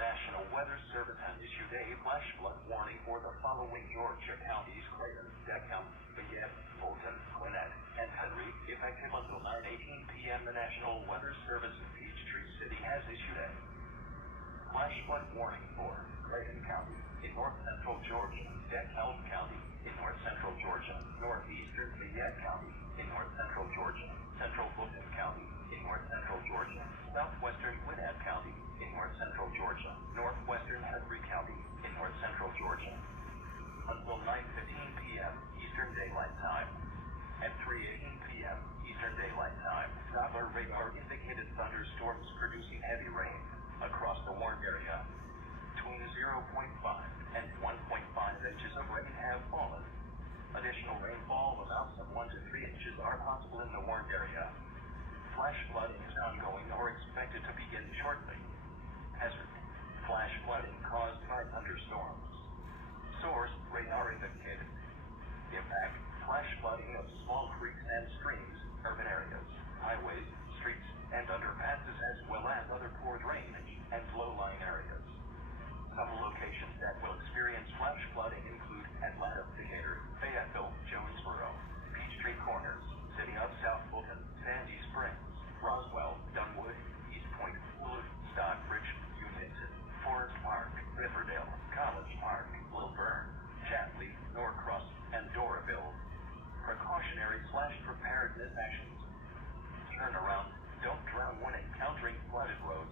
National Weather Service has issued a flash flood warning for the following Georgia counties: Clayton, DeKalb, Fayette, Fulton, Gwinnett, and Henry. Effective until 9:18 p.m., the National Weather Service in Peachtree City has issued a flash flood warning for Clayton County in north central Georgia, DeKalb County in north central Georgia, Northeastern Fayette County in north central Georgia, central Fulton County in north central Georgia, Southwestern Gwinnett County in north central Georgia, Northwestern Henry County in north central Georgia. Until 9:15 p.m. Eastern Daylight Time. At 3:18 p.m. Eastern Daylight Time, Doppler radar indicated thunderstorms producing heavy rain across the warned area. Between 0.5 and 1.5 inches of rain have fallen. Additional rainfall amounts of 1 to 3 inches are possible in the warned area. Flash flooding is ongoing or expected to begin shortly. Hazard: flash flooding caused by thunderstorms. Source: radar indicated. Impact: flash flooding of small creeks and streams, urban areas, highways, streets, and underpasses, as well as other poor drainage and low-lying areas. Some locations that will experience flash flooding include Atlanta, Decatur, Fayetteville, Jonesboro, Peachtree Corners, City of South Fulton, Sandy Springs, Roswell, Dunwood, East Point, Wood, Stockbridge, Unison, Forest Park, Riverdale, College Park, Lilburn, Chapley, Norcross, and Doraville. Precautionary/preparedness actions: turn around, don't drown when encountering flooded roads.